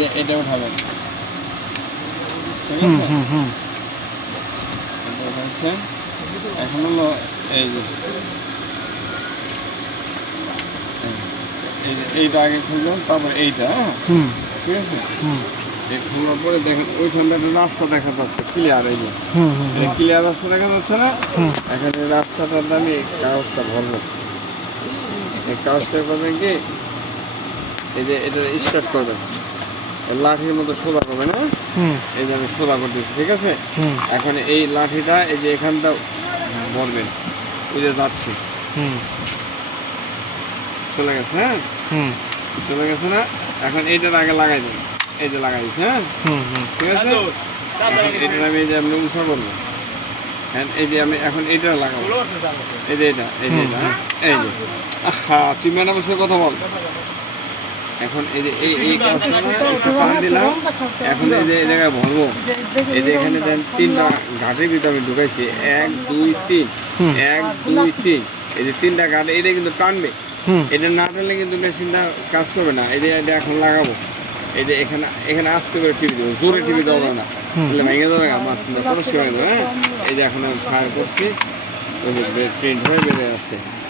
যে এটা উঠাবেন, ঠিক হুম আছে? হুম হুম এটা উঠাইছেন। এখন হলো এই যে এইটা আগে খুলবেন, তারপর এইটা, হ্যাঁ, হুম ঠিক আছে? হুম এই খোলার পরে দেখেন ওইখানটা একটা রাস্তা দেখা যাচ্ছে ক্লিয়ার, এই যে হুম হুম এটা ক্লিয়ার রাস্তা দেখা যাচ্ছে না? হুম এখন এই রাস্তাটাতে আমি কাগজটা ভরবো। এই কাগজটা করবেন কি, এই যে এটা স্টার্ট করবেন, এই লাঠির মতো সোজা করবেন, হ্যাঁ? হুম এই যে আমি সোজা করতেছি, ঠিক আছে? হুম এখন এই লাঠিটা এই যে এখানটা ভরবেন, ওই যে যাচ্ছে, হুম চলে গেছে, হ্যাঁ, হুম চলে গেছে না? এখন এইটার আগে লাগাই দেন, এই যে লাগাই দিচ্ছে, হ্যাঁ, হুম হুম ঠিক আছে? এখন এটার আমি এই যে আপনি উঁচা করবো, হ্যাঁ, এই যে আমি এখন এইটা লাগাবো, এই যে এটা, এই যে এটা, হ্যাঁ? এই যে, আহা, তুই ম্যাডামের সাথে কথা বল। এখন এই যে এই কাজটা না একটু টান দিলাম, এখন এই যে এই জায়গায় ভরবো, এই যে এখানে দেন তিনটা ঘাটের ভিতরে আমি ঢুকাইছি, 1 2 3, হুম 1 2 3, এই যে তিনটা ঘাট, এটা কিন্তু টানবে, হুম এটা না টানলে কিন্তু মেশিনটা কাজ করবে না। এই যে এটা এখন লাগাবো, এই যে এখানে এখানে আস্তে করে টিপি দেবো, জোরে টিপি দেবো না, তাহলে ভেঙে যাবে, মাছ কিন্তু পরিষ্কার হয়ে যাবে, হ্যাঁ? এই যে এখন আমি ফায়ার করছি, ওই যে প্রিন্ট হয়ে বেরিয়ে আসছে।